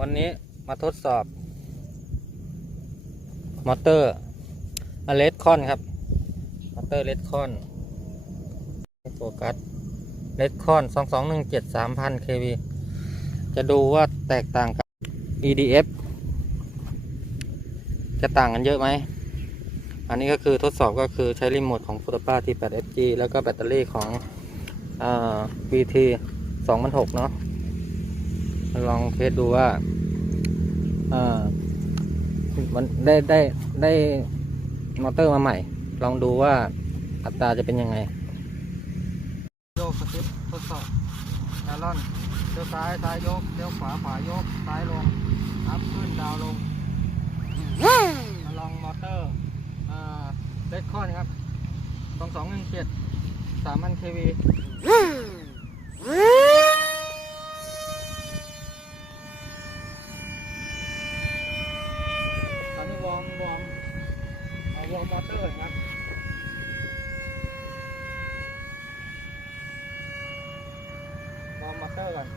วันนี้มาทดสอบ มอเตอร์เลดคอนครับ มอเตอร์เลดคอนโฟกัสเลดคอนสองสองหนึ่งเจ็ดสามพัน kV จะดูว่าแตกต่างกับ EDF จะต่างกันเยอะไหม อันนี้ก็คือทดสอบก็คือใช้รีโมทของ f u t a p a T8FG แล้วก็แบตเตอรี่ของอ่า BT 2006เนาะ ลองเทสดูว่าอ่ามันได้ได้ได้มอเตอร์มาใหม่ ลองดูว่าอัตราจะเป็นยังไงโยกสกิปทดสอบแอลอนเลี้ยวซ้ายซ้ายยกเลี้ยวขวาขวายกซ้ายลงอัพขึ้นดาวลงมาลองมอเตอร์อ่าเลดคอนครับสองสองหนึ่งเจ็ดสามพันเควีตอนนี้วอร์มวอร์มเอาวอร์มมอเตอร์ครับ วอร์มมอเตอร์ ก่อน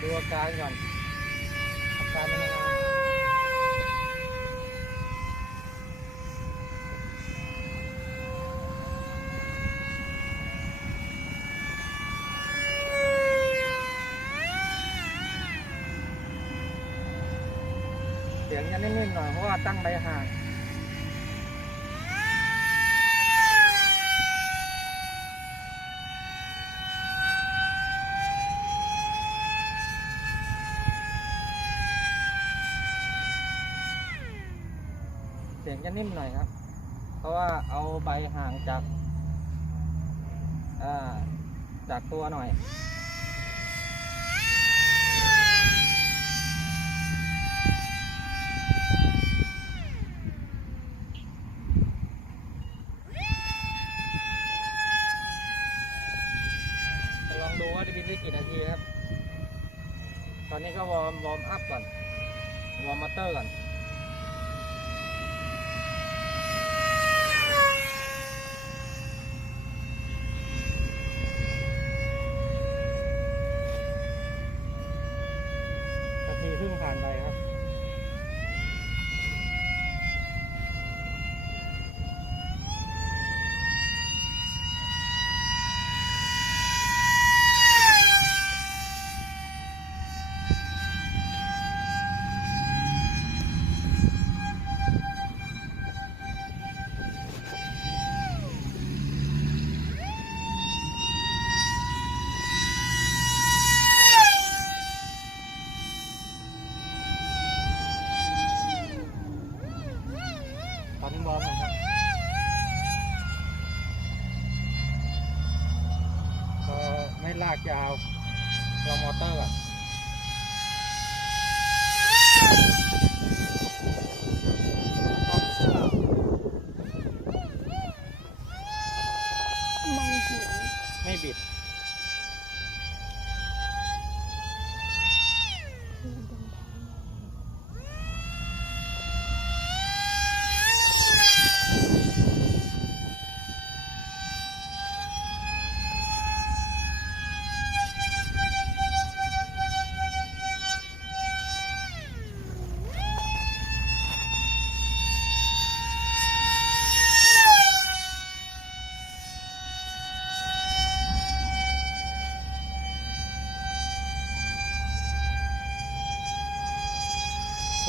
ดูอาการก่อน อาการเป็นยังไงเสียงจะนิ่มๆหน่อยเพราะว่าตั้งใบห่าง เสียงจะนิ่มหน่อยครับ เพราะว่าเอาใบห่างจากาจากตัวหน่อยจะลองดูว่าจะบินได้กี่นาทีครับ ตอนนี้ก็วอร์มวอร์มอัพก่อน วอร์มมอเตอร์ก่อน ตอนนี้วอมก่อนครับก็ไม่ลากยาว เรามอเตอร์ก่อน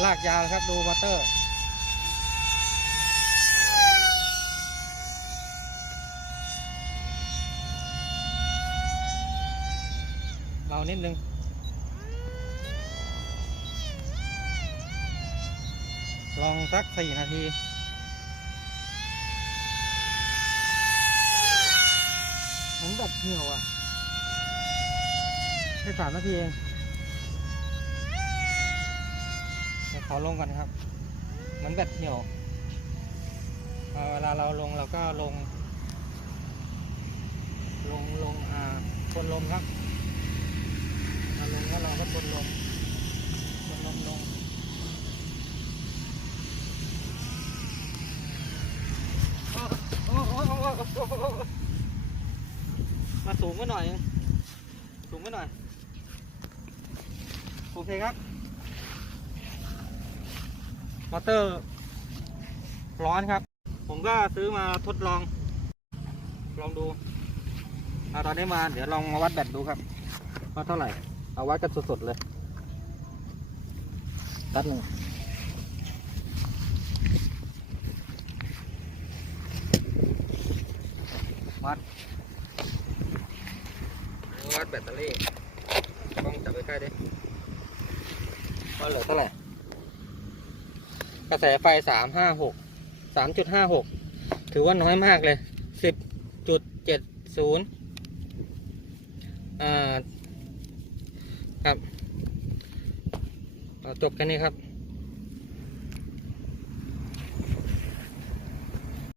ลากยาวครับดูมอเตอร์ เบานิดนึงลองสักสี่นาทีผมแบบเหี่ยวอะแค่สามนาทีเอง เดี๋ยว ขอลงก่อนครับมือนแบตเหี่ยวเวลาเราลงเราก็ลง ลงลงอ่าบนลมครับมาลงแล้วเราก็บนลมบนลมลงโอ้โอ้โอ้โอ้โอ้โอ้มาสูงก็หน่อยนึงหน่อย โอเคครับ อเตอร์ร้อนครับ ผมก็ซื้อมาทดลอง ลองดูเอาตอนนี้มาเดี๋ยวลองมาวัดแบตดูครับว่าเท่าไหร่ เอาวัดกันสดๆเลยตัดหนึ่งวัดวัดแบตเตอรี่ต้องจับใกล้ๆดิว่าเหลือเท่าไหร่ กระแสไฟสามห้าหกสามจุดห้าหกถือว่าน้อยมากเลยสิบจุดเจ็ดศูนย์อ่าครับเอาจบแค่นี้ครับ